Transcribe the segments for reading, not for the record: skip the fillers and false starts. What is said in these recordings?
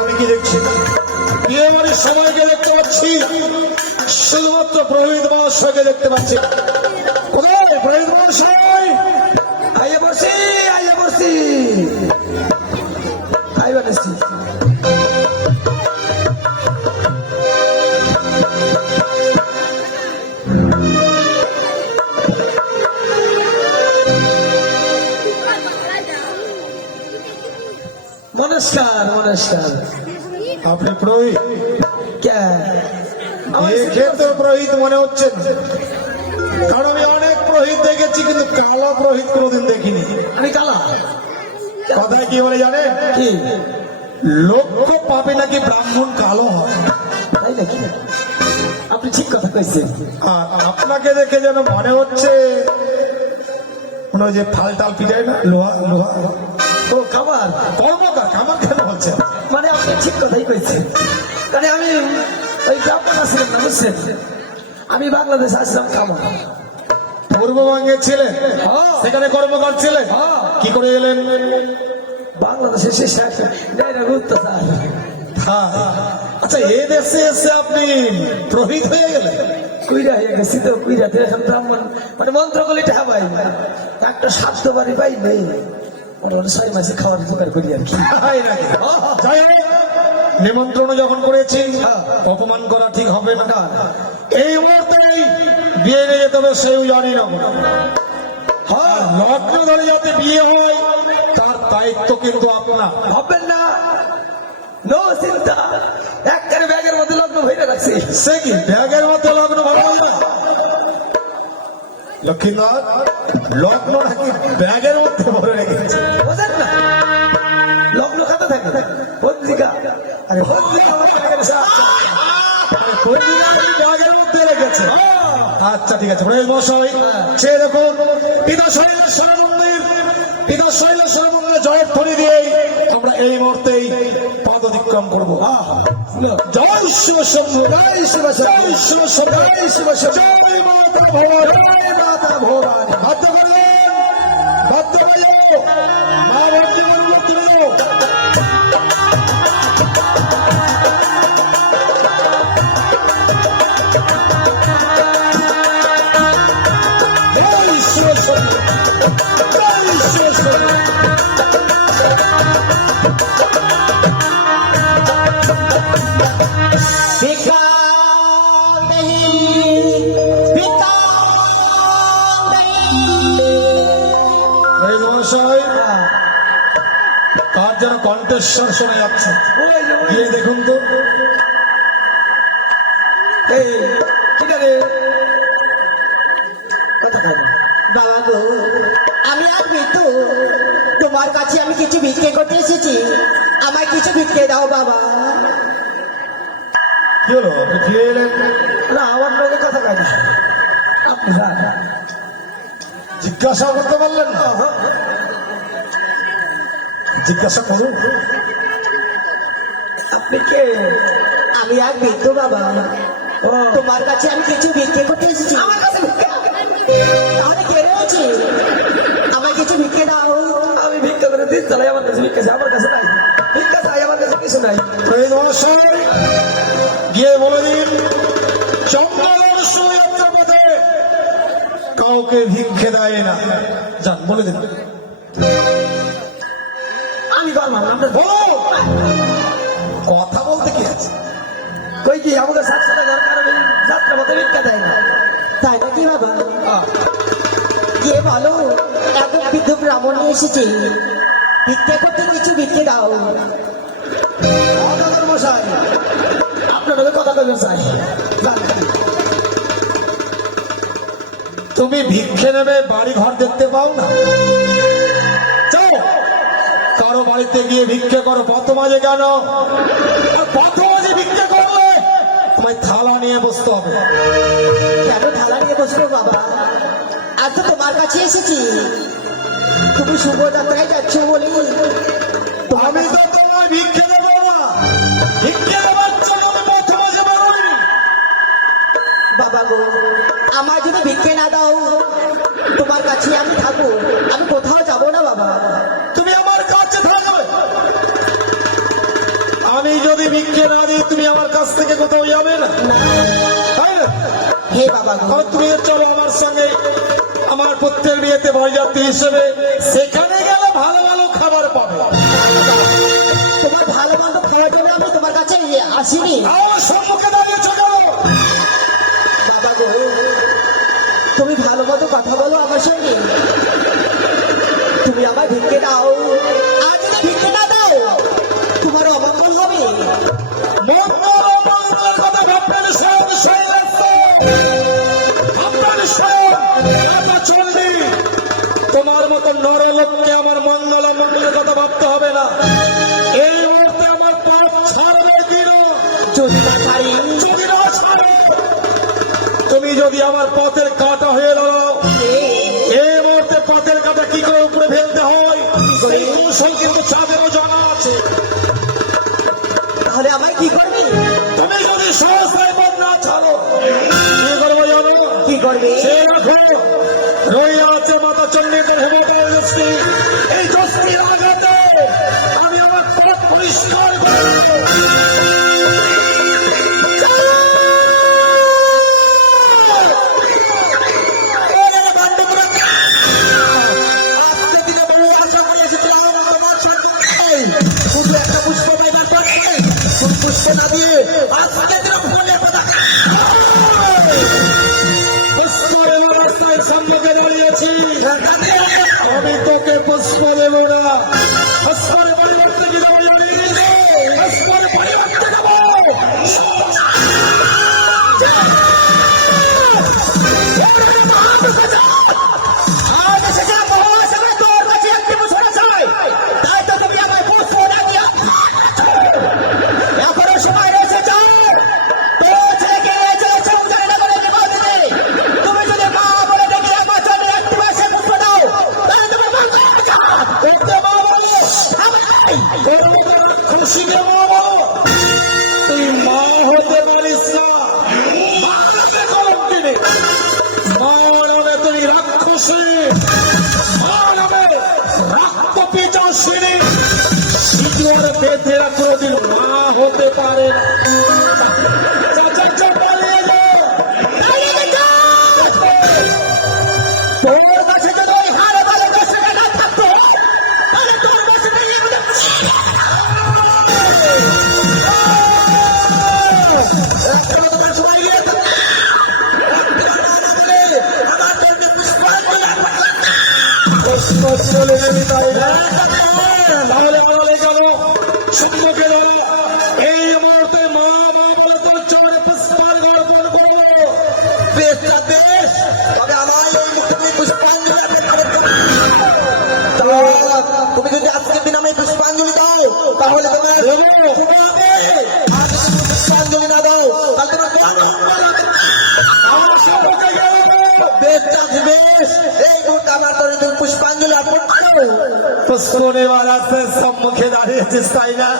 আমি কি দেখছি বিয়ে বাড়ির সবাইকে দেখতে পাচ্ছি, শুধুমাত্র পুরোহিত মহাশয়কে দেখতে পাচ্ছি। কোথায় পুরোহিত মহাশয়? আইয়া বসি আইবা নেছি। নমস্কার নমস্কার। আপনি পুরোহিত? কে পুরোহিত মনে হচ্ছে, কারণ আমি অনেক পুরোহিত দেখেছি কিন্তু কালো পুরোহিত কোনোদিন দেখিনি। আমি কালা? কথায় কি বলে জানেন? কি লক্ষ্য পাবে নাকি ব্রাহ্মণ কালো হয়, তাই নাকি? আপনি ঠিক কথা কইছেন। আর আপনাকে দেখে যেন মনে হচ্ছে মনে হয় যে ফাল টাল পিটায় না, লোহা লোহা। ও কামার? কর্মকার কামার কেন বলছেন? মানে আপনি ঠিক কথাই কইছেন। মানে আমি ওই ব্রাহ্মণ আসছিলাম না, বুঝছেন? আমি বাংলাদেশ আসলাম কামার। পূর্ববঙ্গে ছিলেন, সেখানে কর্মকার ছিলেন, কি করে এলেন বাংলাদেশে? শেষে ঘুরতে স্যার। আচ্ছা, এ দেশে এসে আপনি প্রহিত হয়ে গেলেন? কুইরা হয়ে গেছি তো, কুইরাতে এখন ব্রাহ্মণ মানে মন্ত্র করলে ঠেহা পাই একটা স্বার্থ বাড়ি পাই নেই, 6 মাসে খাওয়ার জোগাড় করি আর কি। যাই হোক, নিমন্ত্রণ যখন করেছি অপমান করা ঠিক হবে না। এই মুহূর্তে বিয়ে নিয়ে যেতে হবে সেও জানি না। লগ্ন ধরে যাতে বিয়ে হয় তার দায়িত্ব কিন্তু আপনার। ভাববেন না, নো চিন্তা, একবারে ব্যাগের মধ্যে লগ্ন ভরে রাখছি। সে কি ব্যাগের মধ্যে লগ্ন ভরা না? লক্ষ্মীনাথ, লগ্ন নাকি ব্যাগের মধ্যে ভরে রেখেছে? বোঝেন না, লগ্ন খাতা থাকে পত্রিকা, আরে পত্রিকা আমার ব্যাগের সাথে ব্যাগের মধ্যে রেখেছে। আচ্ছা ঠিক আছে মশাই, সে দেখুন পিতা শৈলেশ্বর মন্দির জয়ের ধ্বনি দিয়ে আমরা এই মুহূর্তেই পদ অতিক্রম করবো। জয় শিব শম্ভু, জয় শিব জয় শিব জয় শিব জয় মাতা ভবানী, জয় মাতা ভবানী। বাধ্য করলেন, বাধ্য করল মা ভক্তি মনোমুক্তি হল। তার যেন কণ্ঠস্বর শোনা যাচ্ছে, গিয়ে দেখুন তো। বাবা গো, আমি আর মৃত্যু, তোমার কাছে আমি কিছু ভিক্ষে করতে এসেছি, আমায় কিছু ভিক্ষে দাও বাবা। কি হলো, আপনি ফিরে এলেন? না, আমার লোকের কথা কাজ জিজ্ঞাসা করতে পারলেন না? জিজ্ঞাসা করুন। আপনি কে? আমি আর মৃত্যু বাবা, তোমার কাছে আমি কিছু ভিক্ষে করতে এসেছি। আমার কাছে আমি কে রয়েছি, আমায় কিছু ভিক্ষে দাও। আমি ভিক্ষা করে দিন চালাই, আমার কাছে ভিক্ষা আমার কাছে নাই, ভিক্ষা চাই, আমার কাছে কিছু নাই। গিয়ে বলে দিন চন্দ্রের সুয়াত্রা পথে কাউকে ভিক্ষে দেয় না, যান বলে দিন। আমি করলাম, আমরা কথা বলতে কি আছে? কই কি আমাকে 700 টাকা ঘর কারণে যাত্রা মতো ভিক্ষা দেয় না। তাই নাকি বাবা? গিয়ে বলো এত বৃদ্ধ ব্রাহ্মণ নিয়ে এসেছে, ভিক্ষা করতে কিছু ভিক্ষে দাও। মশাই আপনার লোকের কথা কইবেন চাই। তুমি ভিক্ষে নেবে, বাড়ি ঘর দেখতে পাও না? যাও কারো বাড়িতে গিয়ে ভিক্ষে করো। কত মাঝে কেন? আর কত মাঝে ভিক্ষে করলে তোমায় থালা নিয়ে বসতে হবে। কেন ঢালা নিয়ে বসলো বাবা? আজ তো তোমার কাছে এসেছি, তুমি শুভ যাত্রায় যাচ্ছ বলি আমি তো তোমায় ভিক্ষে দেবো না। ভিক্ষে দেওয়ার জন্য আমি পথে মাঝে বেরোই। বাবা গো, আমার যদি ভিক্ষে না দাও তোমার কাছে আমি থাকবো, আমি কোথাও যাব না বাবা। তুমি আমার কাছে থাকবে। আমি যদি ভিক্ষে না দিই তুমি আমার কাছ থেকে কোথাও যাবে না, তাই না? হে বাবা গো, আর তুমি চলো আমার সঙ্গে আমার পুত্রের বিয়েতে বরযাত্রী হিসেবে। সেখানে গেলে ভালো ভালো খাবার পাবে। তোমার ভালো মন্দ খাওয়ার জন্য আমি তোমার কাছে আসিনি আমার সম্মুখে দাঁড়িয়েছো কেন? বাবা গো। তুমি ভালো মতো কথা বলো আমার সঙ্গে, তুমি আমার ভিক্ষে দাও। আর যদি ভিক্ষে না দাও তোমার অমঙ্গল হবে। মঙ্গল অমঙ্গলের কথা ভাববেন সব শৈলাস্য। ভাববেন সব এত চণ্ডী। তোমার মতো নরলোককে আমার মঙ্গল অমঙ্গলের কথা ভাবতে হবে না। এই মুহূর্তে আমার পথ ছাড়বে দিন। যদি না ছাড়ি, যদি না ছাড়ে, তুমি যদি আমার পথের কাঁটা হয়ে দাঁড়াও, এই মুহূর্তে পথের কাঁটা কি করে উপরে ফেলতে হয় সেই কৌশল কিন্তু চাঁদেরও জানা আছে। তাহলে আমায় কি করবে? তুমি যদি সহসায় পথ না ছাড়ো কি করবো জানো? কি করবে? সে রাখো রইয়া আছে মাতা চণ্ডীদের হেমতার যষ্টি। এই যষ্টির আঘাতে আমি আমার পথ পরিষ্কার করবো। সম্মুখে দাঁড়িয়েছি, আমি তোকে পুষ্প দেব না। পুষ্পের পরিবর্তে কি দেবো জানিস? পুষ্পের পরিবর্তে দেবো আজ এসেছে মহাসভা, তোর কাছে একটি মুসরা চাই, তাই তো তুমি আমায় পুষ্প ডাকিয়া এখনো সময় রয়েছে। যাও তোর ছেলেকে নিয়ে চলে চৌচারিনগরে বিবাহ দিতে। তুমি যদি মা বলে ডেকে আমার জন্য একটি মাসে পুষ্প দাও তাহলে তোমার মঙ্গল হবে। করতে পারবো না। করবো তো খুশিকে মা বলো। তুই মা হতে পারিস না। মা হতে কলঙ্কিনী। মা নামে তুই রাক্ষসী। মা নামে রক্ত পিচাসিনী। শিশুর বেদেরা কোনোদিন মা হতে পারে না। চাচা চা পালিয়ে যাও। তোর কাছে যদি ওই হাড়ে ভালো দশটা না থাকতো তাহলে তোর কাছে তোমার সবাই গিয়ে প্রশ্ন চলে যাবি তাই না? তাহলে বলে গেল সম্মুখে দাও। এই মুহূর্তে মা মা বলে তোর চোখে পুষ্পার্ঘ অর্পণ করবো। বেশ বেশ, তবে আমার এই মুখে তুমি পুষ্পাঞ্জলি তুমি যদি আজকের দিন আমি পুষ্পাঞ্জলি দাও তাহলে তোমার আর যদি তুমি পুষ্পাঞ্জলি না দাও তাহলে তোমার আমার সম্মুখে গেল। বেশ বেশ, এই মুহূর্তে আমার তোর তুমি পুষ্পাঞ্জলি অর্পণ করো। পুষ্প নেওয়ার আছে সম্মুখে দাঁড়িয়েছিস তাই না?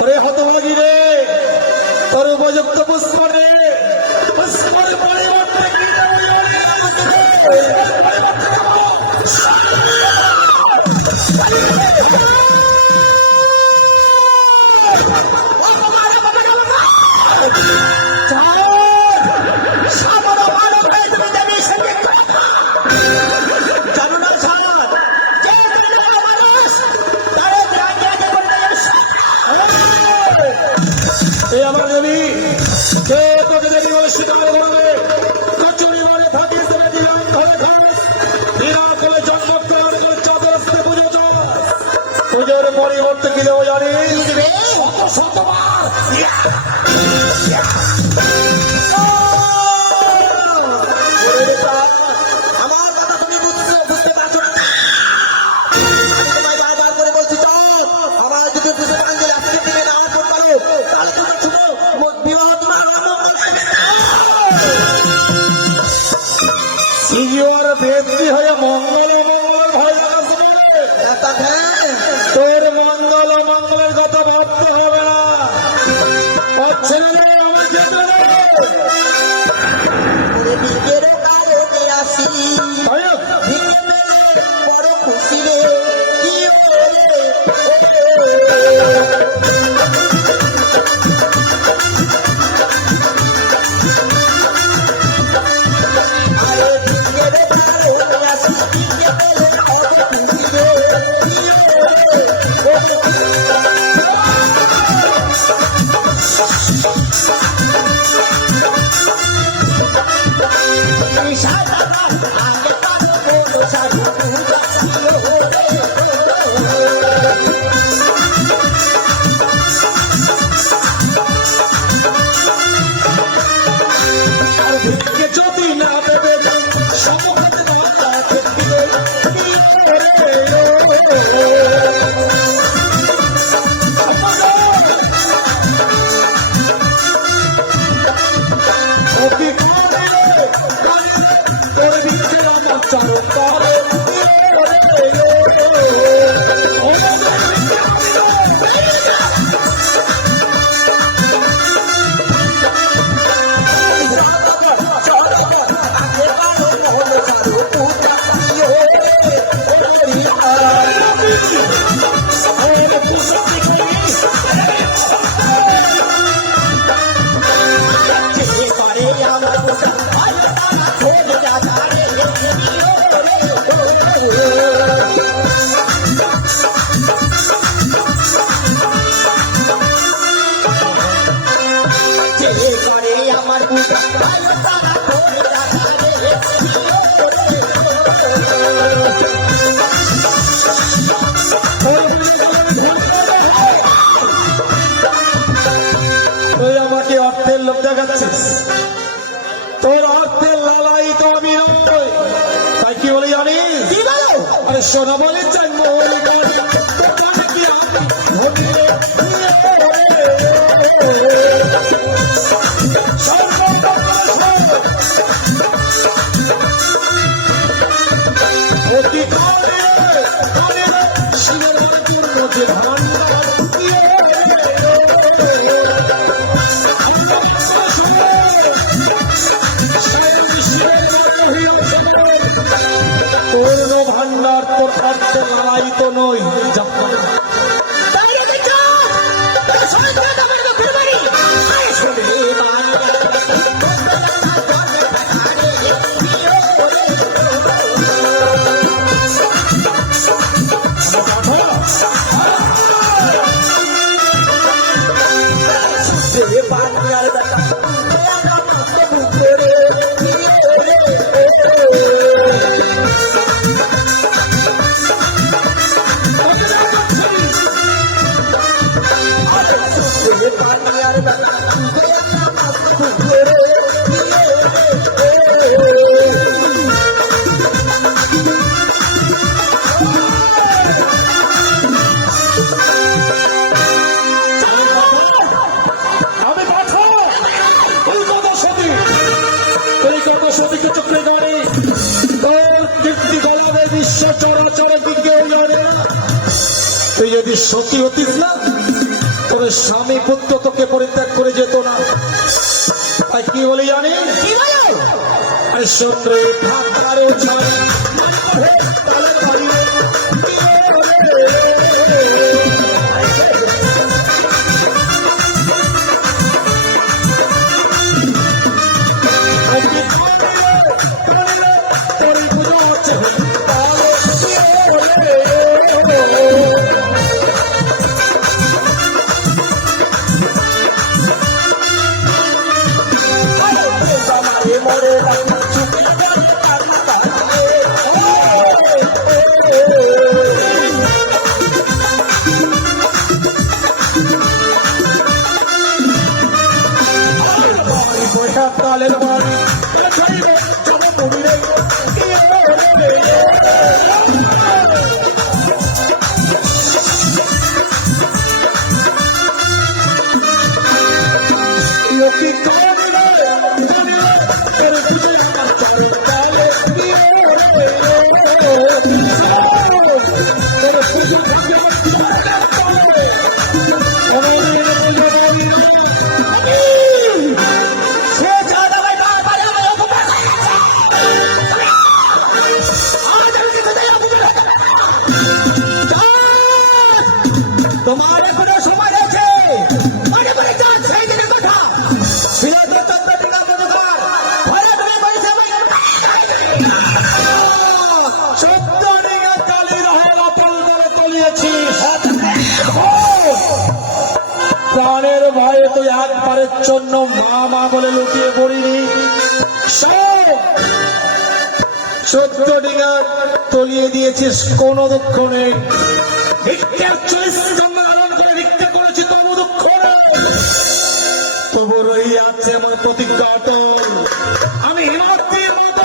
ওরে হতভাগী রে, তোর উপযুক্ত পুষ্প রে। পুষ্পের পরিবর্তে কি দেবো জানিস? পরিবর্তে দেবো এ আমার দেবী কে যদি বলে শিকার করবে কচুরি মানে থাকিস দিলাম ধরে খাস বিরাট করে জন্মগ্রহণ করে চতুর্থে পুজো চল পুজোর পরিবর্তে কি দেবো জানিস শত শতবার আমার কথা তুমি বুঝতে পারছো না আমি তোমায় বারবার করে বলছি চল আমার যদি পুষ্পাঞ্জলি আজকে দিনে না করতে পারো তাহলে তোমার শুভ বিবাহ তোমার সিজিওর ব্যক্তি হয়ে মঙ্গল মঙ্গল ভয় আসবে তোর মঙ্গল মঙ্গলের কথা ভাবতে হবে না পাচ্ছে না রে, আমি যেতে দেবো। নিজের কারণে আসি তাই না? ভিকে মেলে বড় খুশি রে কি বলে আরে নিজের কারণে আসি ভিকে মেলে বড় খুশি রে কি সাদা আগে পালো বলো সাধু আর ভিক্ষে যদি না দেবে সমুখে মাথা ঠেকিয়ে অতি তোর ভিক্ষে আমার চারো পারে আমার তুই আমাকে অর্থের লোক দেখাচ্ছিস তোর অর্থের লালাই তো আমি নয় তাই কি বলে জানিস কি বলো আরে সোনা বলে চাই মোহরি মধ্যে ভান্ডার পূর্ণ ভান্ডার তোর অর্থে লড়াই তো নই আমি পাঠাও কলকাতা সতী কলকাতা সতীকে চক্রে ধরে তোর কীর্তি গলাবে বিশ্ব চরাচর কি কেউ জানে না। তুই যদি সতী হতিস না তোর স্বামী পুত্র তোকে পরিত্যাগ করে যেত না তাই কি বলে জানি কি বলো আরে সন্দ্রে ঠাকারে ছাড়ি তালে পারি মরে রাখি চুপে করে পারি পারিয়ে। বাড়ি পয়সা তালের বাড়ি যাবো কবিরে কি করিবে তোর দিকে আমার চারি তালে সে জানা ভাই বারবার আমার উপরে আজ আমি কোথায় অপমান তোমার কোনো সময় আছে মনে করে যান সেই দিনের কথা সিরাজের চন্দ্র টিকা মধুকার ঘরে তুমি বসে সত্য ডিঙা কালি রহেল অপল দলে তলিয়েছিস প্রাণের ভয়ে তুই একবারের জন্য মা মা বলে লুকিয়ে পড়িনি সত্য ডিঙা তলিয়ে দিয়েছিস কোনো দুঃখ নেই ভিক্ষার 40 জন্ম আনন্দ করে ভিক্ষা করেছি তবু দুঃখ নেই তবু রই আছে আমার প্রতিজ্ঞা অটল আমি হিমাদ্রির মতো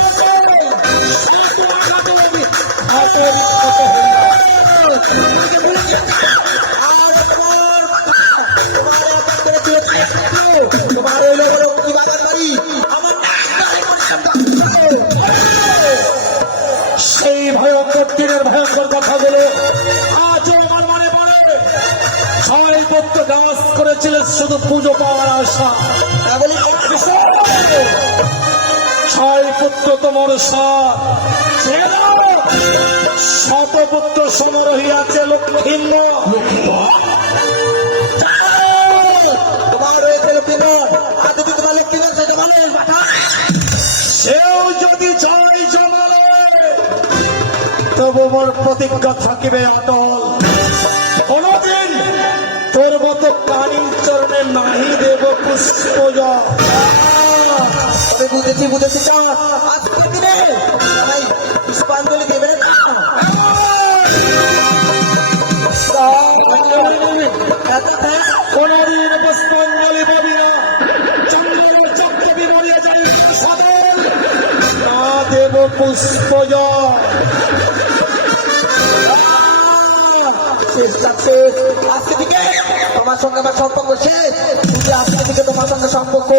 তোমার ওই লোকের প্রতিবাদের বাড়ি আমার সেই ভয়ঙ্কর তীরের ভয়ঙ্কর কথাগুলো আজও আমার মনে পড়ে সবাই পত্র গাছ করেছিলেন শুধু পুজো পাওয়ার আশা বলি ছয় পুত্র তোমার শতপুত্র সম রহিয়াছে লক্ষ্মীন্দ তোমার রয়েছে লক্ষ্মীগণ আর যদি তোমার লক্ষ্মীগণ সেটা ভালো পাঠা সেও যদি জয় জমালে তবু মোর প্রতিজ্ঞা থাকিবে অটল কোনদিন তোর মতো কানির চরণে নাহি দেব পুষ্প তবে বুঝেছি চল আজকের দিনে ভাই পুষ্পাঞ্জলি দেবে না কোনদিন পুষ্পাঞ্জলি দেবি না চন্দ্রের চক্রবি মরিয়া যাই সাধন না দেব পুষ্প আজকে থেকে তোমার সঙ্গে আমার সম্পর্ক শেষ কিন্তু আজকে থেকে তোমার সঙ্গে সম্পর্ক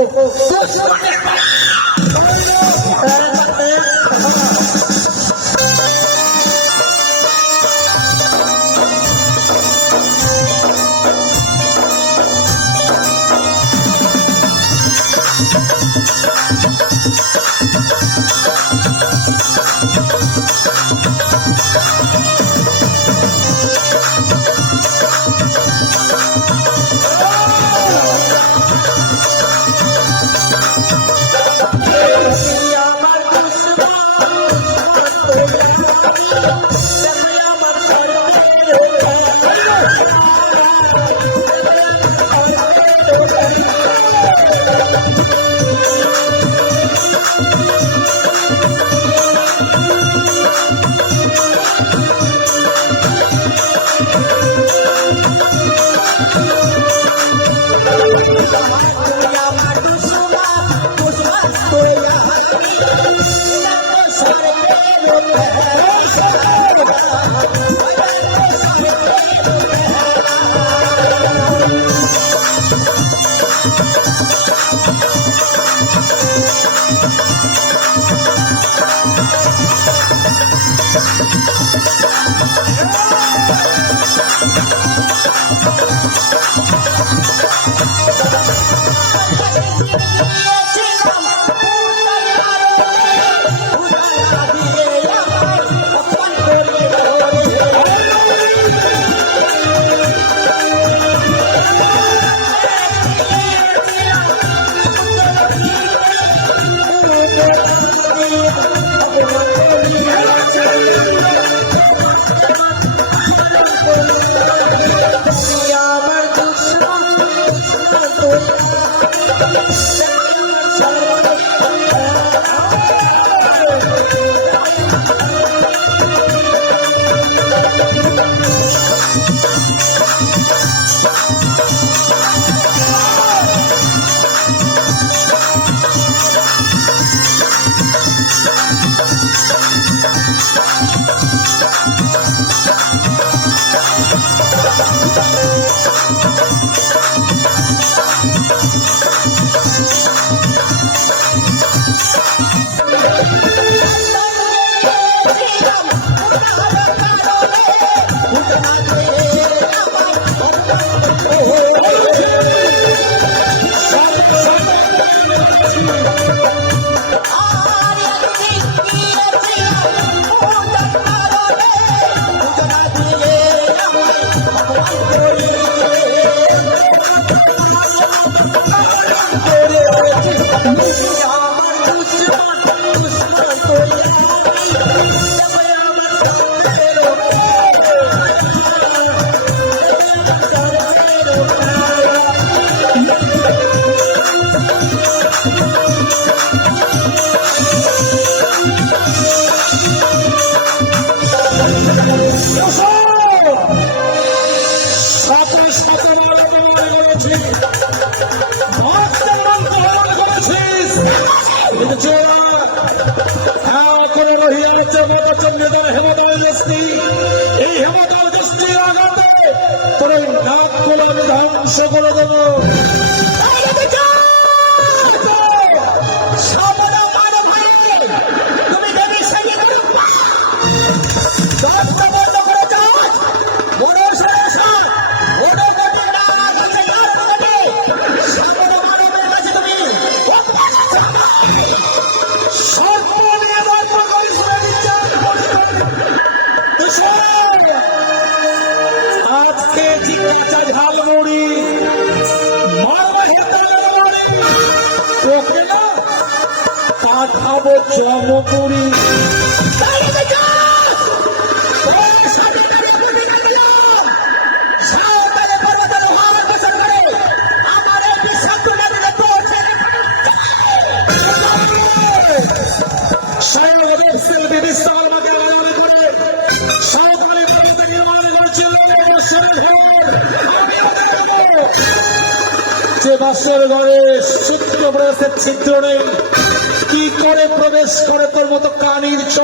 কিন্তু চোরা করে রহিয়াছে মতচন্দ্রের হেমদল দৃষ্টি। এই হেমদল দৃষ্টির আঘাতে তোর ওই নাক গুলো আমি ধ্বংস করে দেবো। আজকে জিজ্ঞাসা ঝালমুড়ি মারবে ওকে না পাঠাবো চমপুরি। যে বাসর ঘরে সূত্র প্রবেশের ছিদ্র নেই, কি করে প্রবেশ করে তোর মতো কানির চ?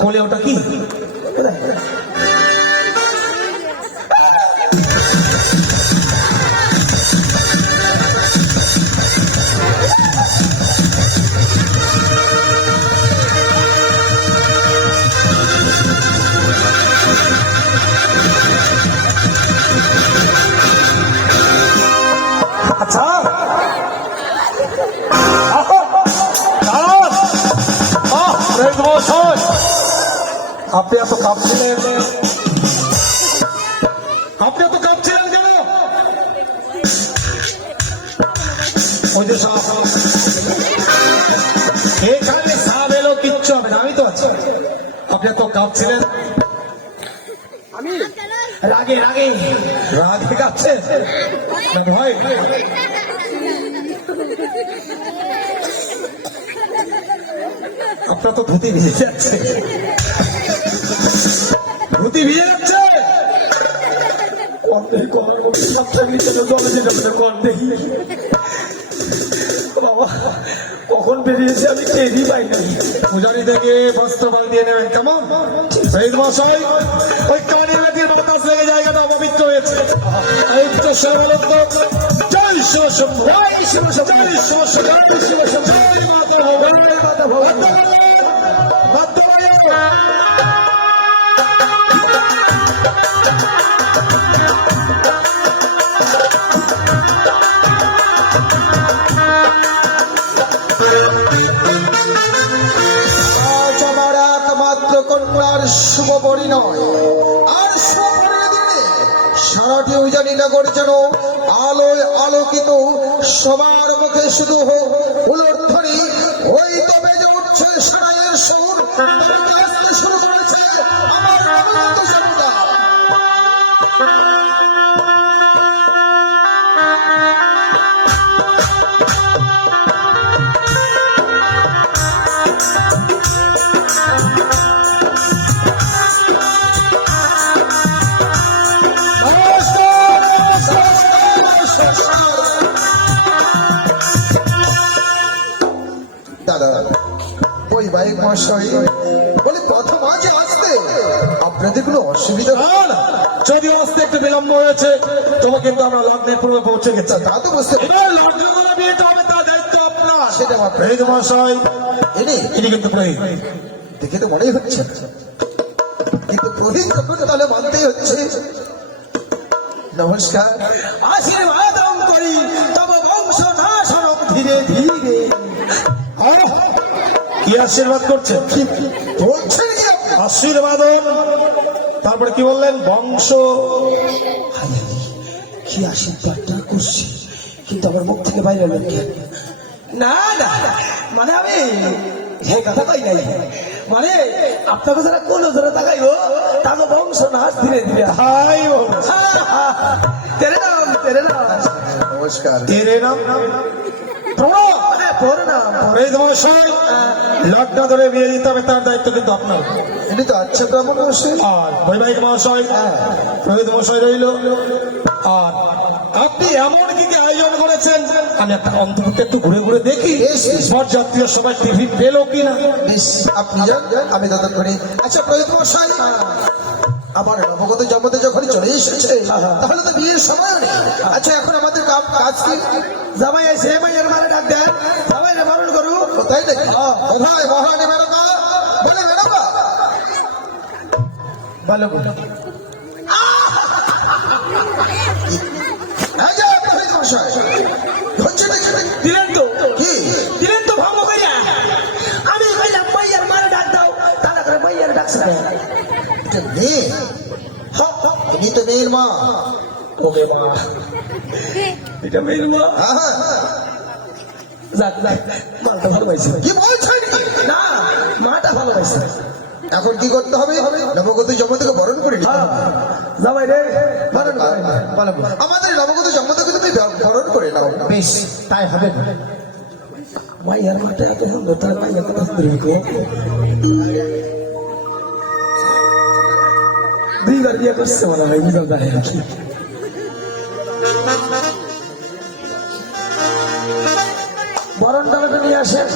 কোলে ওটা কি? আচ্ছা আপনি এত কাঁপছিলেন, আপনি এত কাঁপছিলেন কেন? ওই যে এখানে সাপ এলো, কিচ্ছু হবে না, আমি তো আছি। আপনি এত কাঁপছিলেন রাগে রাগে রাগে কাঁপছেন ভয়। আপনার তো ধুতি ভিজে যাচ্ছে, ধুতি ভিজে যাচ্ছে। বাবা কখন বেরিয়েছে আমি টেরই পাই না। পূজারি থেকে বস্ত্র পাল দিয়ে নেবেন, কেমন? শহীদ মশাই ওই কানের নদীর বাতাস লেগে জায়গাটা অপবিত্র হয়েছে। এই তো সর্বলোক জয় শিব শম্ভু, জয় শিব শম্ভু, জয় শিব শম্ভু, জয় শিব শম্ভু, জয় মাতা ভগবান, জয় মাতা ভগবান। কন্যার শুভ পরিণয় আর শুভ পরিণয় সারাটি উজানি নগর যেন আলোয় আলোকিত, সবার মুখে শুধু উলধ্বনি, ওই তবে যে উঠছে সারায়ের সুর শুরু করেছে আমার অনন্ত জনতা। দাদা ওই বাইক মশাই বলে প্রথম আজ আসতে আপনাদের কোনো অসুবিধা? না, যদিও আসতে একটু বিলম্ব হয়েছে, তবে কিন্তু আমরা লগ্নের পূর্বে পৌঁছে গেছি। তা তো বুঝতে এবার লগ্ন করে বিয়েতে হবে, তার দায়িত্ব আপনার। সেটা আমার শহীদ মশাই ইনি কিন্তু প্রহীদ। দেখে তো মনেই হচ্ছে, কিন্তু প্রহীদ তখন তাহলে মানতেই হচ্ছে। নমস্কার, আশীর্বাদ করি তব বংশ নাশ হোক ধীরে ধীরে। কি আশীর্বাদ করছেন? বলছেন কি আপনি? আশীর্বাদ, তারপরে কি বললেন? বংশ। কি আশীর্বাদটা করছি, কিন্তু আমার মুখ থেকে বাইরে হলো কি? না না মানে আমি সেই কথা কই নাই, মানে আপনাকে যারা কোন যারা তাকাইব তাকে বংশ নাশ ধীরে ধীরে হাই বল তেরে নাম নমস্কার। তেরে নাম প্রণব। তোর নাম এই মহাশয় লগ্ন ধরে বিয়ে দিতে হবে, তার দায়িত্ব কিন্তু আপনার। ইনি তো আচ্ছা ব্রাহ্মণ মশাই। আর বৈবাহিক মহাশয় রোহিত মহাশয় রইল। আর আপনি এমন কি কি আয়োজন করেছেন, আমি একটা অন্তর্ভুক্ত একটু ঘুরে ঘুরে দেখি বরযাত্রীয় সবাই টিভি পেল কিনা। বেশ, আপনি যান, আমি ততক্ষণে। আচ্ছা প্রদীপ মশাই, আমার নবগত জন্মতে যখন চলে এসেছে তাহলে তো বিয়ের সময় নেই। আচ্ছা এখন আমাদের কাজ কি? জামাই এসে মাইয়ের মানে ডাক দেন, জামাই রে বারণ করু। তাই নাকি? কোথায় মহারানী মেনকা? বলে মেনকা। ভালো বলো। এই যে প্রদীপ মশাই, হচ্ছে নাকি? দিলেন তো কি? দিলেন তো ভালো কইয়া। আমি কইলাম মাইয়ের মানে ডাক দাও, তাহলে করে মাইয়ের ডাকছে না। এটা মেয়ে? তুমি তো মেয়ের মা। ওকে মা, এটা মেয়ের মা। হ্যাঁ, যাক যাক, মাটা ভালো পাইছে। কি বলছেন? না, মাটা ভালো পাইছে। এখন কি করতে হবে? নবগত জন্মদিকে বরণ করে নিতে হবে। জামাই রে বারণ করে। আমাদের নবগত জন্মদিকে তুমি বরণ করে নাও। বেশ, তাই হবে। মাইয়ার মাটা এত সুন্দর, তার মাইয়ার কথা শুনবি। দুইবার বিয়ে করছে মনে হয়, বুঝাও দাঁড়ায় রাখি। বরণ ডালাটা নিয়ে আসেন।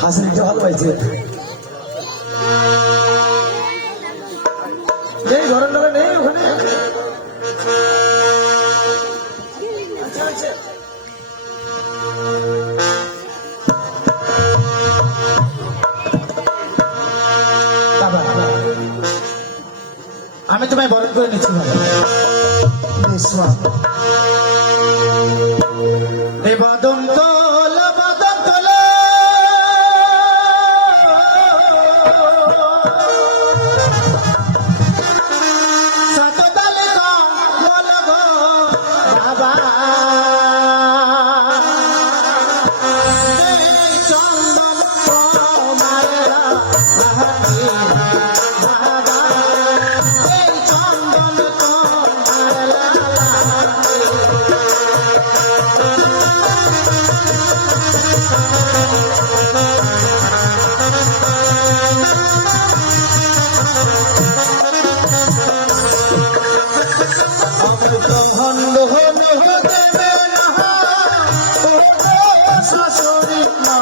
হাসিটা ভালো পাইছে। নেই বরণ ডালা নেই ওখানে। বাবা, আমি তোমায় বরণ করে নিচ্ছি বাবা। এই বাদন তোল বাদন তোল, সাতদালে গো বল গো বাবা, এই চন্দন তোমারা লাহানি বাবা, এই চন্দন তোমারা ব্রহ্মাণ্ড দেবে না শাশুড়ি মা,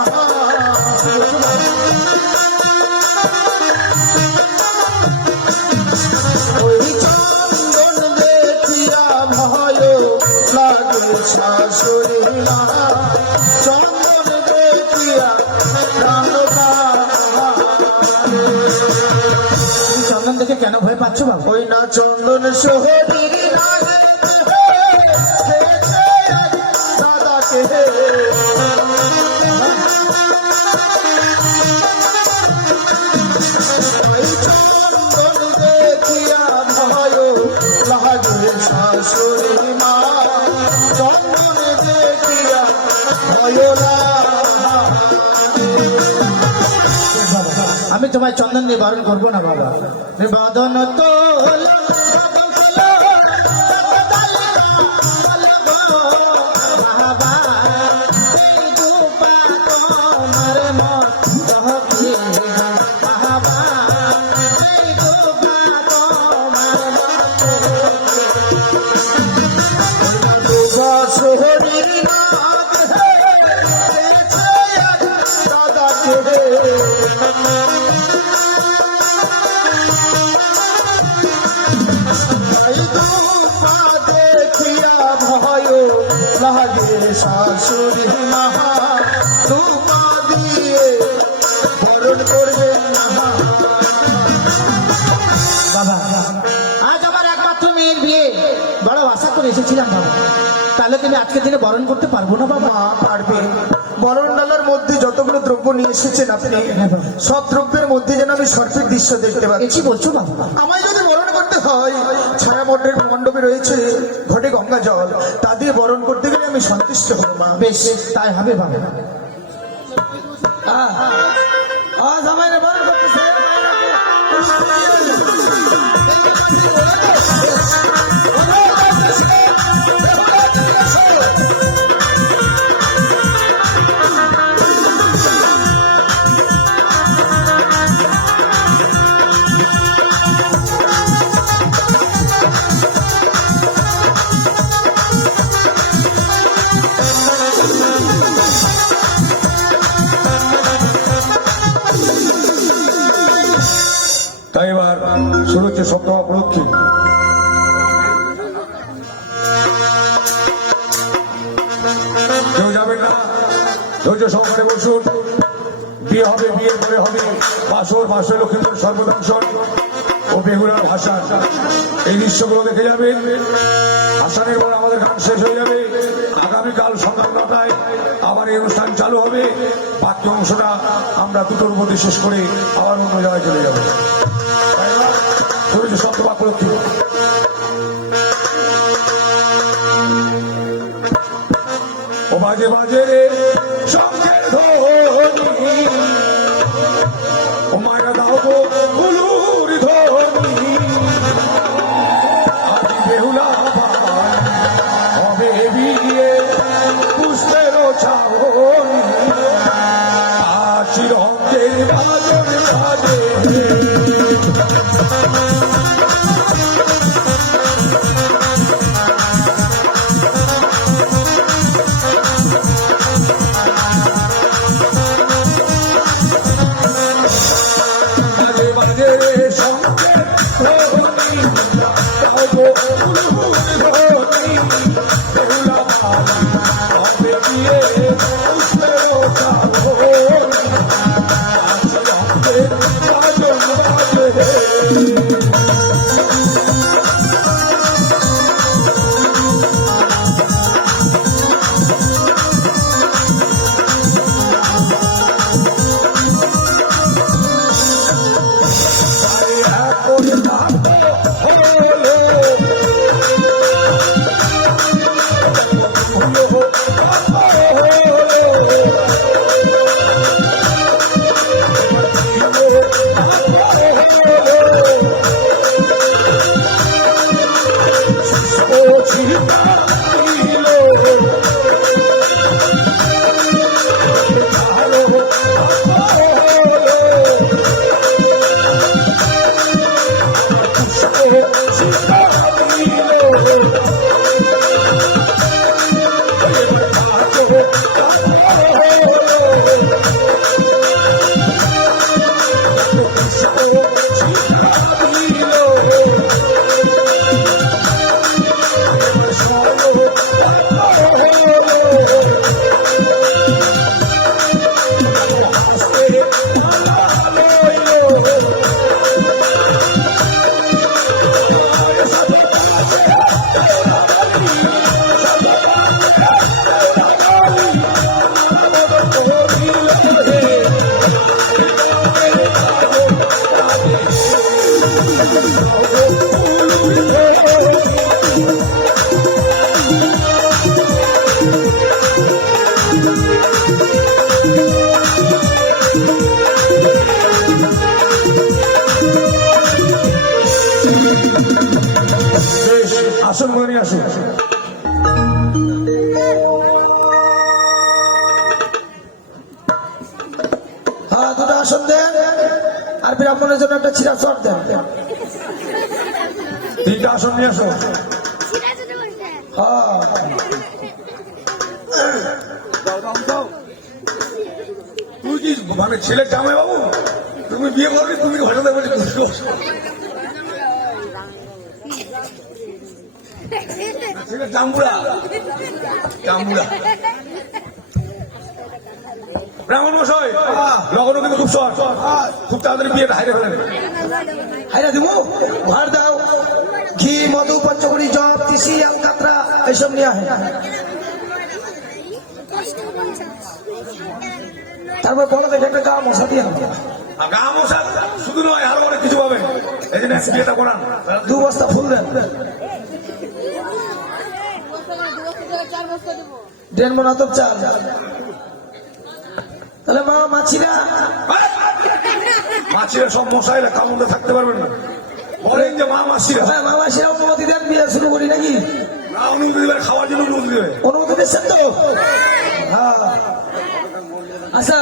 ওই চন্দন দেখিয়া ভয় লাগে শাশুড়ি মা, চন্দন দেখিয়া প্রাণ চন্দন দেখে কেন ভয় পাচ্ছ বাবা? ওই না চন্দন সোহরির দাদাকে চন্দন দেখিয়া ভয় লাগে শাশুড়ি মা, চন্দন দেখিয়া ভয় আমি তোমায় চন্দন দিয়ে বারণ করবো না বাবা। বাদন তোল শাশুড়ি মহা তোমা দিয়ে বরণ করবে না বাবা। আজ আমার একমাত্র মেয়ের বিয়ে, বড় আশা করে এসেছিলাম বাবা, তাহলে তুমি আজকের দিনে বরণ করতে পারবো না বাবা? পারবে। বরণ ডালার মধ্যে যতগুলো দ্রব্য নিয়ে এসেছেন আপনি, সব দ্রব্যের মধ্যে যেন আমি সর্পের দৃশ্য দেখতে পাচ্ছি। কি বলছো বাবা? আমায় যদি বরণ করতে হয়, ছায়া মণ্ডের মণ্ডপে রয়েছে ঘটে গঙ্গা জল, তা দিয়ে বরণ করতে গেলে আমি সন্তুষ্ট হব মা। বেশ, তাই হবে বাবা। জামাই রে বরণ করতেছে। তাই এবার শুরু হচ্ছে সপ্তমা উপলক্ষে। কেউ যাবেন না, ধৈর্য সহকারে বসুন। বিয়ে হবে, বিয়ের পরে হবে বাসর, বাসর লক্ষ্মীপুর সর্বদংশন ও বেহুলার ভাষা। এই দৃশ্যগুলো দেখে যাবেন। ভাসানের পর আমাদের গান শেষ হয়ে যাবে। আগামীকাল সকাল 9টায় আবার এই অনুষ্ঠান চালু হবে। বাকি অংশটা আমরা 2টোর মধ্যে শেষ করে আবার অন্য জায়গায় চলে যাবো। সপ্তমা উপলক্ষে ও বাজে বাজে রে শঙ্খের ধ্বনি, ও মায়া দাও গো ফুলুর ধ্বনি। আজ বেহুলা হবে বিয়ে পুষ্পের ছাউনি, আছি রঙের বাজর বাজে। আসুন মনে আসুন। হ্যাঁ, 2টা আসন দেন, আর ব্রাহ্মণের জন্য একটা ছিঁড়া চট দেন। 3টা আসন নিয়ে আসুন। হ্যাঁ, তুই কি মানে ছেলে জামাই বাবু, তুমি বিয়ে করবি, তুমি ঘরে দেবে। জাম্বুড়া জাম্বুড়া ব্রাহ্মণ মশাই, লগন কিন্তু খুব সহজ, খুব তাড়াতাড়ি বিয়েটা হাইরে ফেলে। হাইরা দিব, ভার দাও, ঘি, মধু, পঞ্চকড়ি, জব, তিসি, আম, কাতরা এইসব নিয়ে আহে। তারপর বলো দেখে একটা গা মশা দিয়ে হবে আর গা মশা শুধু নয়, আরো অনেক কিছু পাবেন। এই জন্য বিয়েটা করান। 2 বস্তা ফুল দেন, 1.5 মণ আতপ চাল। তাহলে মা মাছিরা মাছিরা সব মশাইলে কামড়ে থাকতে পারবেন না। বলেন যে মা মাছিরা, হ্যাঁ মা মাছিরা অনুমতি দেন, বিয়ে শুরু করি নাকি? না অনুমতি দেবে, খাওয়ার জন্য অনুমতি দেবে। অনুমতি দিচ্ছেন তো? হ্যাঁ। আচ্ছা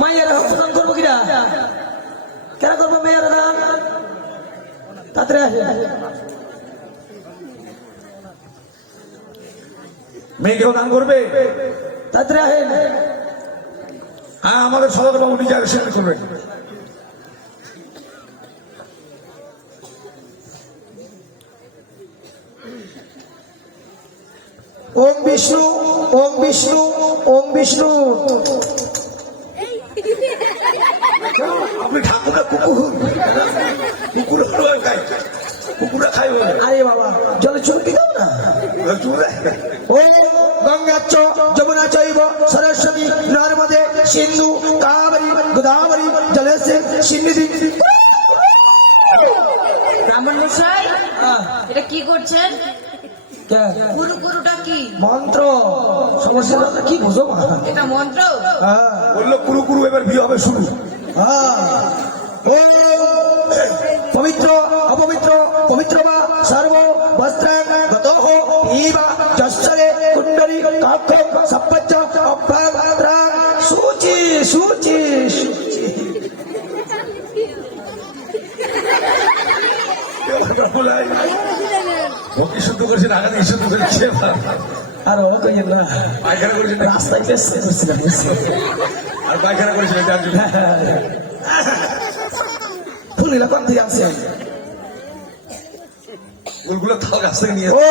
মাইয়ারা হস্তান্তর করবো কিনা? কেন করবো মেয়েরা দান? তাড়াতাড়ি আসে। মেয়েকেও দান করবে? তাড়াতাড়ি আসেন। হ্যাঁ, আমাদের সদর বাবু নিজে আগে সেখানে করবেন। ওম বিষ্ণু, ওম বিষ্ণু, ওম বিষ্ণু। আপনি ঠাকুরটা কুকুর, কুকুরে খায়, কুকুরে খাই বলে আরে বাবা জলে চুমকি দাও না। ও গঙ্গা চ যমুনা চৈব সরস্বতী নর্মদে সিন্ধু কাবেরী গোদাবরী জলেস্মিন সন্নিধিং। ব্রাহ্মণ মশাই, এটা কি করছেন? গুরু গুরুটা কি মন্ত্র। সমস্যা হলো কি বুঝো মা? এটা মন্ত্র? বললো কুরু কুরু, এবার বিয়ে হবে শুরু। পবিত্র অপবিত্র পবিত্র বা সর্ব বস্ত্রাং গতঃ ইবা যশ্বরে কুণ্ডলী কাক্ষং সপ্পচ্চ অভ্যন্ত্রাং শুচি শুচি শুচি। ভক্তি শুদ্ধ করেছেন, আগামী শুদ্ধ করেছে। আর ও কইেন না, পায়খানা করেছেন, রাস্তায় বেশি করছিলাম। আর পায়খানা করেছেন যার জন্য। ফুলিলা কোন থেকে আসছে? ফুলগুলো থাল গাছ থেকে নিয়ে ও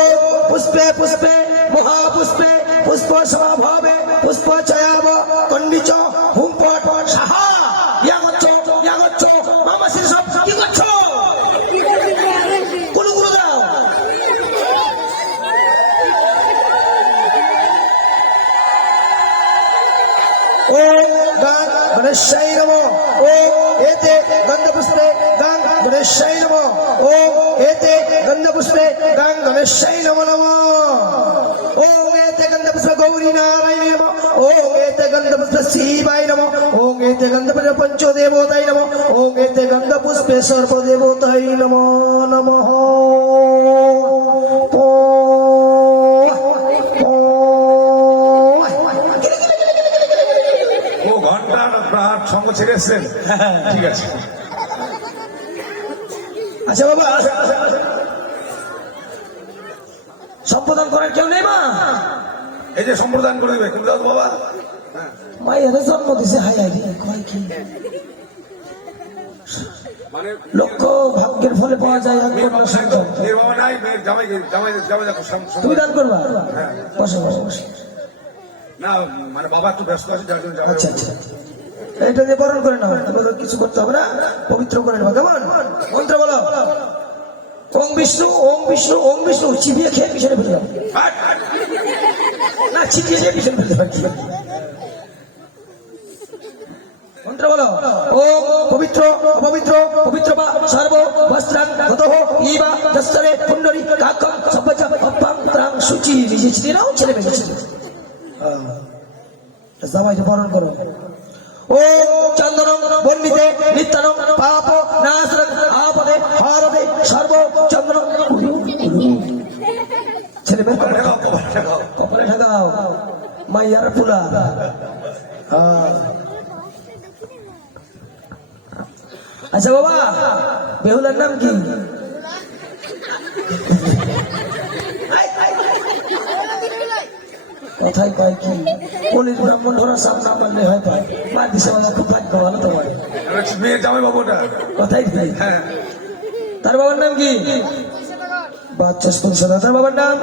পুষ্পে পুষ্পে মহাপুষ্পে পুষ্প সমাভাবে পুষ্প চয়াব কন্ডিচ হুমপট সাহা ইয়া করছো মামা শ্রী সব কি করছো? কোন গুরু দাও। ও গান গণেশাই নমো। ও এতে গন্ধপুষ্পে গান গণেশাই নমো। ও এতে গন্ধপুষ্পে গান গণেশাই নমো নমো। ওম এতে গন্ধপুষ্পে গৌরী নারায়ণী নমো। ওম এতে গন্ধপুষ্পে শিবাই নমো। ওম এতে গন্ধপুষ্পে পঞ্চদেবতাই নমো। ওম এতে গন্ধপুষ্পে সর্বদেবতাই নমো নমঃ। ও ঘন্টা আপনার সঙ্গ ছেড়ে এসছেন। ঠিক আছে, আচ্ছা বাবা সম্বোধন করার কেউ নেই মা? এই যে সম্প্রদান করে দেবে কিন্তু দাদু বাবা। মায়ের জন্ম দিছে হাই হাই কয় কি মানে লক্ষ ভাগ্যের ফলে পাওয়া যায় এক মেয়ের কন্যা বাবা নাই তো, সন্তান। মেয়ের বাবা নাই, মেয়ের জামাই জামাই জামাই দেখো তুমি দান করবা? বসো বসো বসো। না মানে বাবা একটু ব্যস্ত আছে যার জন্য জামাই। আচ্ছা আচ্ছা এটা দিয়ে বরণ করে নাও, তুমি কিছু করতে হবে না, পবিত্র করে নেবা। কেমন মন্ত্র বলো? ওম বিষ্ণু ওম বিষ্ণু ওম বিষ্ণু। চিবিয়ে খেয়ে পিছনে ফেলে যাও না, চিবিয়ে খেয়ে পিছনে ফেলে যাও। মন্ত্র বলো? ওম পবিত্র অপবিত্র পবিত্র বা সর্ব বস্ত্রাং গতঃ ইবা যস্তরে কুণ্ডলী কাক্ষং সব্বচ অভ্যন্ত্রাং শুচি। নিজে ছিঁড়ে নাও, ছেলে বেঁচেছে। জামাইকে বরণ করো। ও চন্দনং বন্দিতে নিত্যানং পাপ নাশনং আপদে হারদে সর্ব চন্দনং। ছেলে বের করো, কপালে ঠাকাও মাইয়ার ফুলা। আচ্ছা বাবা বেহুলার নাম কি? কথাই কয় কি পুলিশ ব্রাহ্মণ ধরা সাপ না মানলে হয় পায়। মা দিশে খুব ভাগ্য ভালো তোমার। মেয়ের জামাই বাবুটা কথাই তাই। হ্যাঁ, তার বাবার নাম কি? বাচ্চা সদা। তার বাবার নাম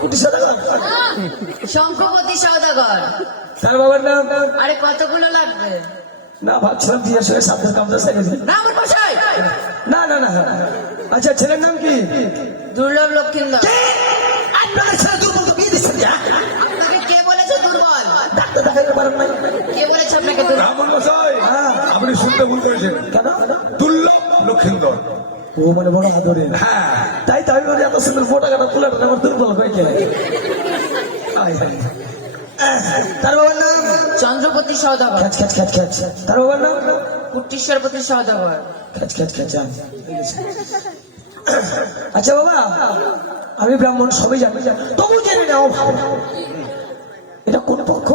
কুটি সদাগর। শঙ্খপতি সওদাগর। তার বাবার নাম? আরে কতগুলো লাগবে? না ভাবছিলাম দিয়ে সঙ্গে সাবধান কামড়া সাইডে। না আমার মশাই। না না না। আচ্ছা ছেলের নাম কি? দুর্লভ লক্ষিন্দর। আপনাদের ছেলে দুর্বল তো কি দিচ্ছেন? আপনাকে কে বলেছে দুর্বল? ডাক্তার দেখাইতে পারেন নাই? কে বলেছে আপনাকে দুর্লভ? ব্রাহ্মণ মশাই হ্যাঁ। আপনি শুনতে ভুল করেছেন, কেন? দুর্লভ লক্ষিন্দর। ও মানে বড় আদরে। হ্যাঁ তাই তো আমি বলি এত সুন্দর ফোটা কাটা তুলাটা আমার দুর্বল হয়েছে। তার বাবার নাম চন্দ্রপতি সওদাগর, খ্যাচ খ্যাচ খ্যাচ খ্যাচ। তার বাবার নাম কুট্টিশ্বরপতি সওদাগর। খ্যাচ খ্যাচ খ্যাচ। আচ্ছা বাবা, আমি ব্রাহ্মণ সবই জানি, তবু জেনে নাও ভালো, এটা কোন পক্ষ?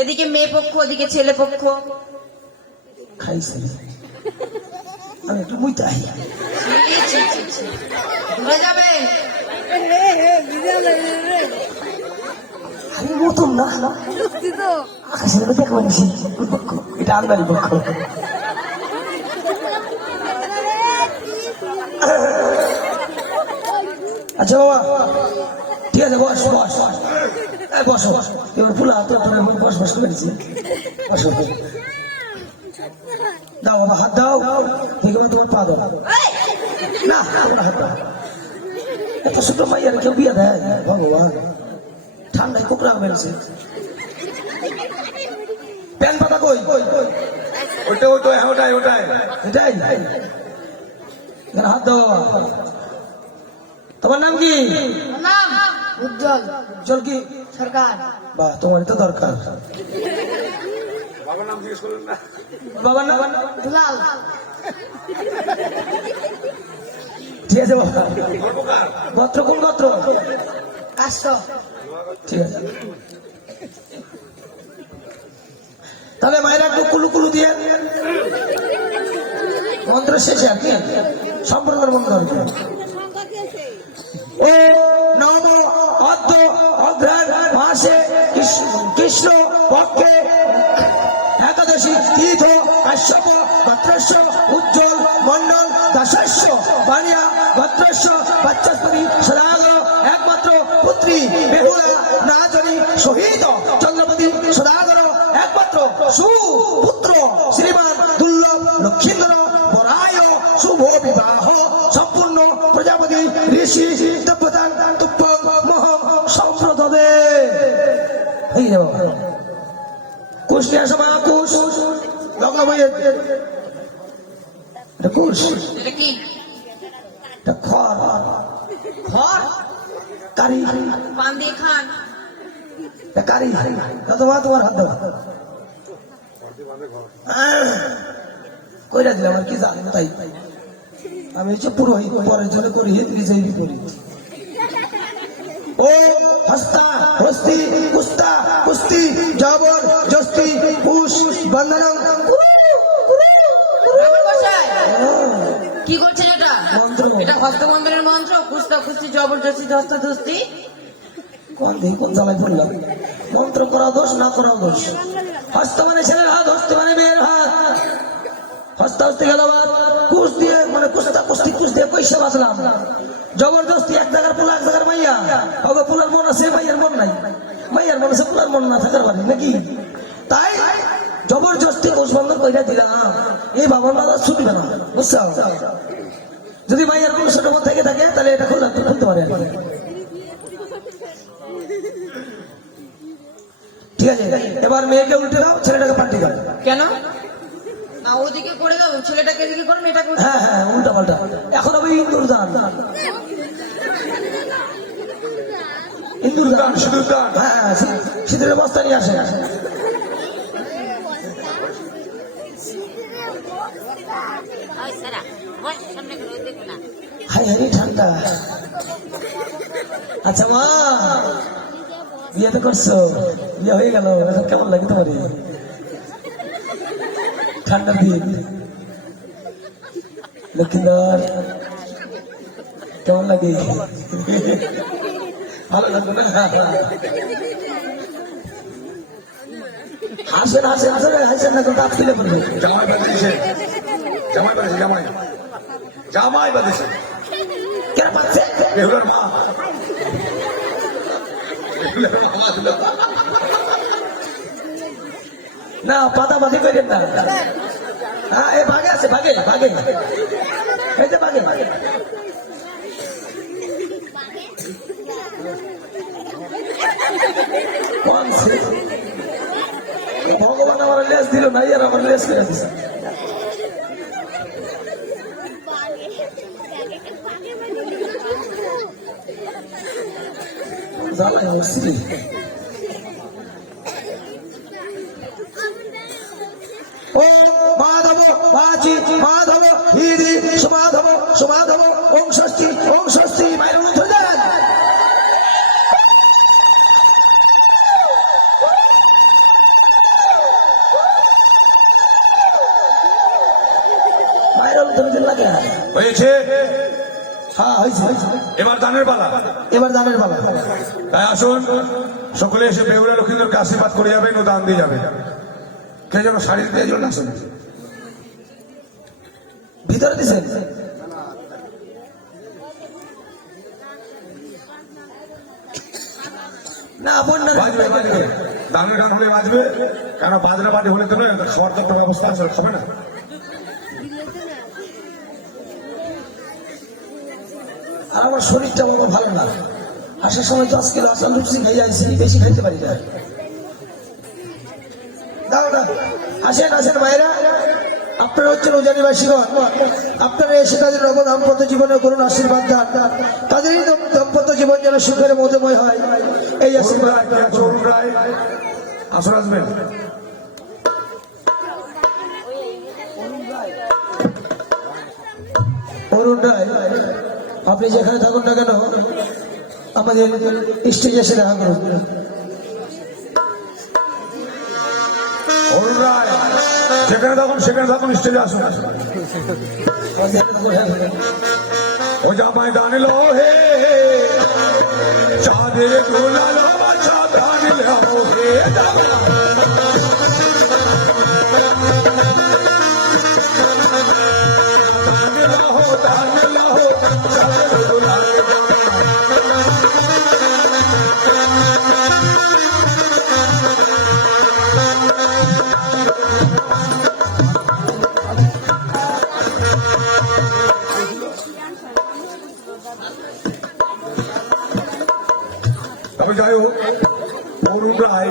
এদিকে মেয়ে পক্ষ, ওদিকে ছেলে পক্ষ। খাইছে আমি একটু মুইতাই। ছি, ছি, ছি, ছি। দূরে যাবে। আমি মতন না আকাশের মধ্যে দেখবো নিছি কোন পক্ষ? এটা আমদানি পক্ষ। আচ্ছা বাবা ঠিক আছে, বস বস এই বসো। এবার ফুলা তো বস বস করেছি। বসো দাও বাবা, হাত দাও, দেখো তোমার পা দাও। না তোমার হাত দাও। এত ছোট মাইয়ার কেউ বিয়ে দেয়? ভগবান, ঠান্ডায় কুকড়া মেরেছে। প্যান পাতা কই? ওইটা ওইটা ওটাই ওটাই এটাই এখানে হাত দাও। তোমার নাম কি? নাম উজ্জ্বল চল কি? সরকার। বা তোমারই তো দরকার। বাবার নাম জিজ্ঞেস করলেন না? বাবার নাম? দুলাল। ঠিক আছে বাবা। গোত্র কোন গোত্র? কাষ্ট। ঠিক আছে, তাহলে মায়েরা একটু কুলু কুলু দিয়ে মন্ত্র শেষে আর কি সম্পর্কের মন্ত্র। ও নব অদ্য অঘ্রাণ মাসে কৃষ্ণ পক্ষে একাদশী তীর্থ কাশ্যপ ভদ্রস্য উজ্জ্বল মন্ডল দাসস্য বানিয়া ভদ্রস্য বাচস্পতি সদাগর একমাত্র পুত্রী বেহুলা নাজনী সহিত চন্দ্রপতি সদাগর একমাত্র সুপুত্র শ্রীমান দুর্লভ লক্ষিন্দর বরায় শুভ বিবাহ সম্পূর্ণ প্রজাপতি ঋষি তপ্রদান তুপ্পং মহম সম্প্রদে। এই রে বাবা, কুশ নিয়ে আসো মা, কুশ লগাবো। এটা কুশ, এটা কি? এটা খড় ঘর কারি, পান দিয়ে খান। এটা কারি। তোমার তোমার হাত দাও। কইরা দিলাম আর কি জানি না, তাই আমি হচ্ছে পুরোহিত, পরের জন্য করি নিজেই বিপরীত। ও হস্তা হস্তি কুস্তা কুস্তি জবর জস্তি পুষ বন্ধনম। ব্রাহ্মণ মশাই, কি করছেন এটা? মন্ত্র। এটা হস্তবন্ধনের মন্ত্র। কুস্তা কুস্তি জবরদস্তি ধস্তাধস্তি। কোন দিকে কোন জ্বালায় পড়লাম? মন্ত্র করা দোষ, না করা দোষ। হস্ত মানে ছেলের হাত, হস্তি মানে মেয়ের হাত। হস্তা হস্তি গেল কুশ দিয়ে, মানে কুস্তা কুস্তি কুশ দিয়ে পয়সা বাঁচলাম। জবরদস্তি এক জায়গার পোলা এক জায়গার মাইয়া, হবে পোলার মন আছে মাইয়ার মন নাই, মাইয়ার মন আছে পোলার মন না থাকার পারি নাকি? তাই জবরদস্তি কোষ বন্ধন কইরা দিলাম। এই বাবার মাথা ছুটবে না, বুঝছো? যদি মাইয়ার কোনো ছোট মন থেকে থাকে তাহলে এটা খুলতে পারে। ঠিক আছে, এবার মেয়েকে উল্টে দাও, ছেলেটাকে পাল্টে দাও। কেন? না ওদিকে করে দাও, ছেলেটাকে এদিকে করো, মেয়েটাকে ওদিকে। হ্যাঁ হ্যাঁ, উল্টা পাল্টা। এখন আমি ইন্দুর দান, ইন্দুর দান, সিঁদুর দান। হ্যাঁ শীতের বস্তা নিয়ে আসে। হাই হাই ঠান্ডা। আচ্ছা মা, বিয়ে তো করছো, বিয়ে হয়ে গেল, এখন কেমন লাগে তোমার? ঠান্ডার দিন লক্ষ্মীন্দর কেমন লাগে? ভালো লাগবে না? হাসেন হাসেন হাসেন হাসেন না, দাঁত ফেলে পড়বে। জামাই বাঁধিয়েছে, জামাই বাঁধিয়েছে, জামাই জামাই বাঁধিয়েছে। কেন পাচ্ছে? বেহুলার মা, বেহুলার মা দিল। না পাতা বাঁধি করেন না। হ্যাঁ এই ভাগে আছে, ভাগে ভাগে, এই যে ভাগে ভাগে। কোন সে লেস দিল নাই আর আমার লেস করে দিছে জ্বালায় অস্থির। ওম মাধব বাজি মাধব হিরি সমাধব সমাধব ওম ষষ্ঠী মায়ের মন্ত্র দেন। মায়ের মন্ত্র দিন লাগে। হয়েছে, হ্যাঁ হয়েছে হয়েছে। এবার দানের পালা। এবার দানের পালা। তাই আসুন সকলে এসে বেহুলা লক্ষ্মীদেরকে আশীর্বাদ করে যাবেন ও দান দিয়ে যাবেন। কে যেন শাড়ি দিয়ে জন্য আসেন, ভিতরে দিছেন না বন্যার বাজবে বাজবে, দানের গান হলে বাজবে, কেন বাজনা বাজে হলে তো না খাওয়ার তো একটা ব্যবস্থা আছে, খাবে না। আর আমার শরীরটা আমার ভালো না, আসার সময় 10 কিলো আসাম রুচি খাই যাইছি, বেশি খাইতে পারি না। দাও দাও আসেন আসেন ভাইরা, আপনারা হচ্ছেন উজানিবাসীগণ, আপনারা এসে তাদের নব দাম্পত্য জীবনে করুন আশীর্বাদ দান, তাদেরই দাম্পত্য জীবন যেন সুখের মধুময় হয় এই অরুণ আশীর্বাদ। রায়, কে আছে অরুণ রায়? আসুন আসবেন। অরুণ রায়, আপনি যেখানে থাকুন না কেন আমাদের স্টেজে এসে দেখা করুন। অরুণ রায়, যেখানে থাকুন স্টেজে আসুন। ও জামাই দান লো হে, চাঁদের দোলালো বাছা দান লো হে, দান লো চাঁদের দোলালো তবে যাই হোক, অরুণ রায়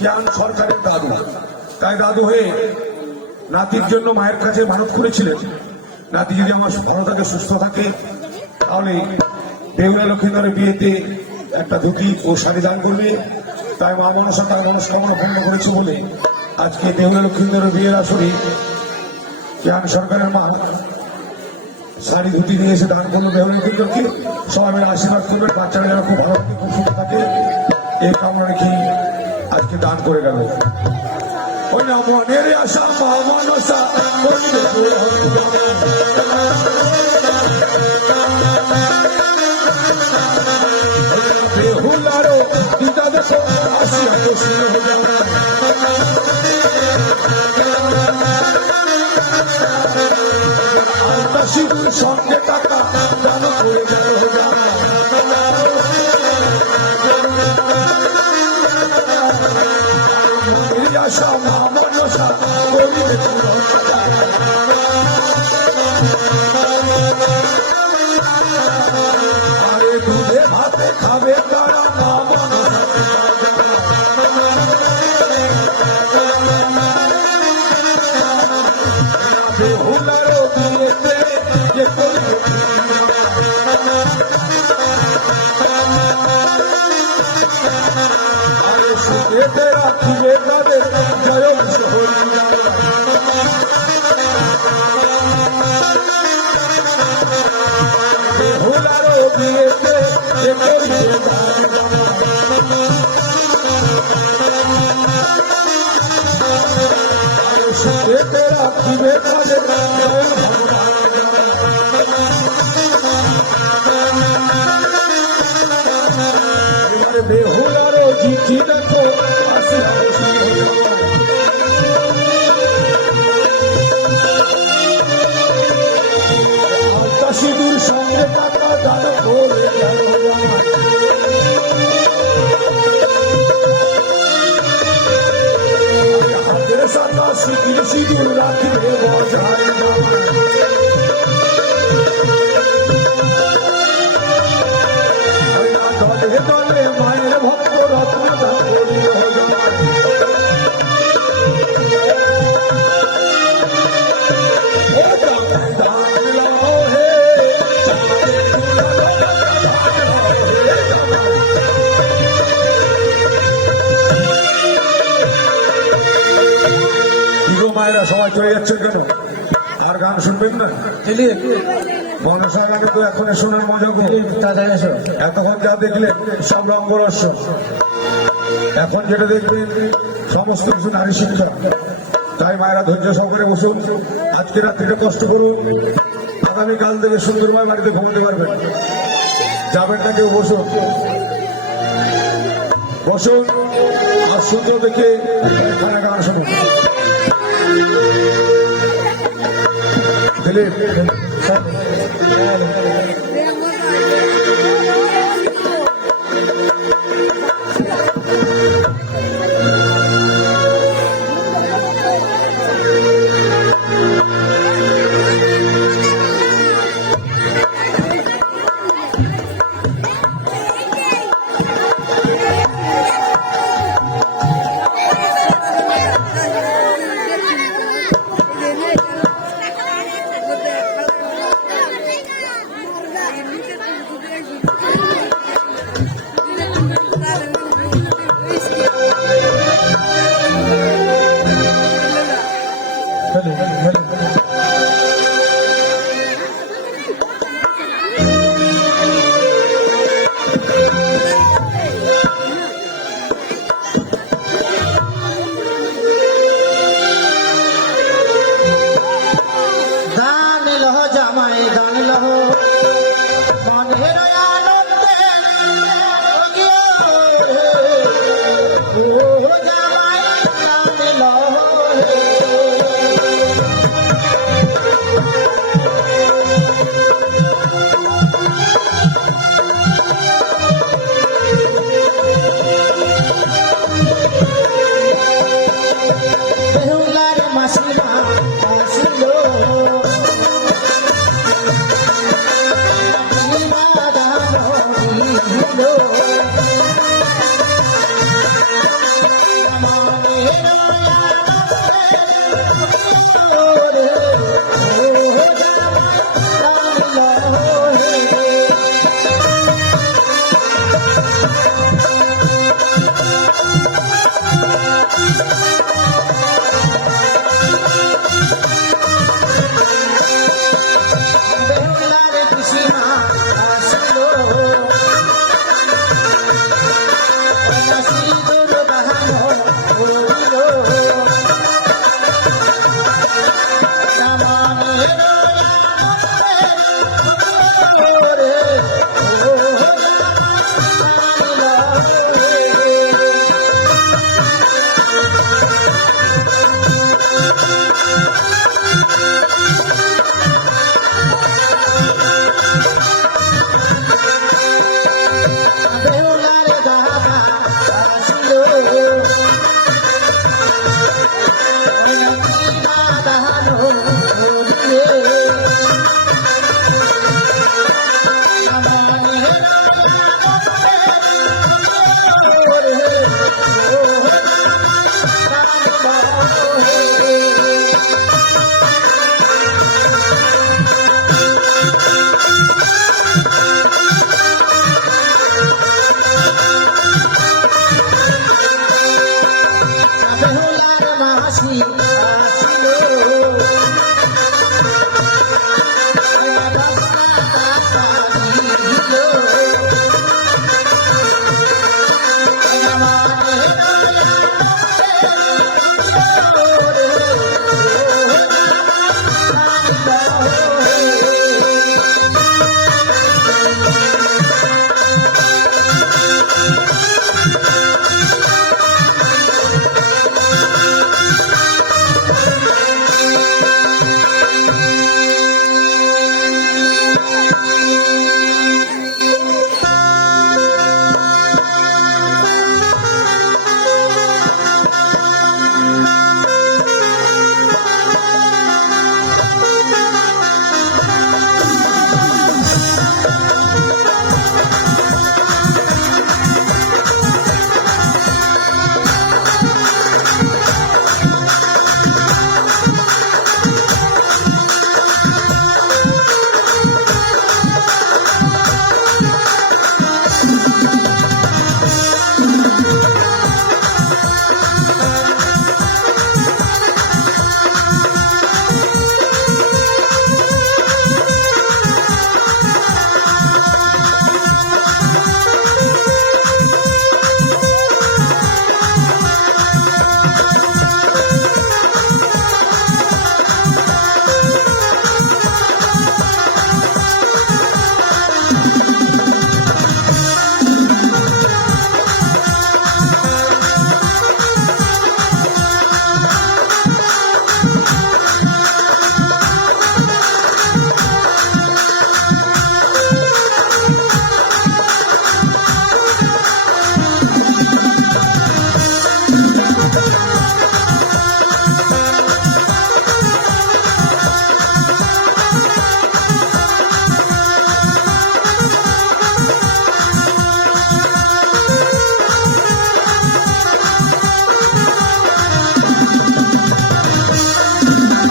জ্ঞান সরকারের দাদু, তাই দাদু হয়ে নাতির জন্য মায়ের কাছে মানত করেছিলেন, নাতি যদি আমার ভালো থাকে সুস্থ থাকে তাহলে বেহুলা লক্ষ্মীধরের বিয়েতে একটা ধুতি ও শাড়ি দান করবে। তাই মা মনসা তার মনস্কামনা পূর্ণ করেছে বলে আজকে বেহুলা লক্ষ্মীধরের বিয়ের আসরে জ্ঞান সরকারের মা শাড়ি ধুতি নিয়ে এসে দান করলো বেহুলা লক্ষ্মীধরকে। সবাই মিলে আশীর্বাদ করবে, বাচ্চারা যেন খুব ভালো থাকে, খুব সুন্দর থাকে, এই কামনা রেখে আজকে দান করে গেল। ওই না মনের আশা মা মনসা করিবে বেহুলারও দিদা দেখো আসিয়া খুশি হয়ে যাবে। শিশুর সঙ্গে টাকা দান করে গেল আশা মা মনসা করিবে পূরণ। আরে দুধে ভাতে খাবে তারা মা মনসা বেহুলারও বিয়েতে যে করবে আরে সুখেতে রাখিবে তাদের জয় বেহুলারও বিয়েতে যে করবে সুখেতে রাখিবে তাদের জয় এবারে বেহুলারও চিঠি দেখো আসি খুশি হলো। সিঁদুর সঙ্গে টাকা দান করে গেল আমার। হাতের সাথা সিঁদুর সিঁদুর রাখিবে বজায় দলে দলে মায়ের ভক্ত রত্ন দান করিল। চলে যাচ্ছেন কেন? আর গান শুনবেন না? দিলীপ মনসা গানে তো এখন শোনার মজা করে। তাড়াতাড়ি এসো। এতক্ষণ যা দেখলেন সব রঙ্গরস্য, এখন যেটা দেখবেন সমস্ত কিছু নারী শিক্ষা। তাই মায়েরা ধৈর্য সহকারে বসুন, আজকে রাত্রিটা কষ্ট করুন, আগামীকাল থেকে সুন্দরময় বাড়িতে ঘুমতে পারবেন। যাবেন না কেউ, বসুন বসুন আর সুন্দর দেখে এখানে গান শুনুন। দিলীপ দান লহ জামাই দান লহ মনের আনন্দে ও জামাই দান লহ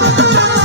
Thank you.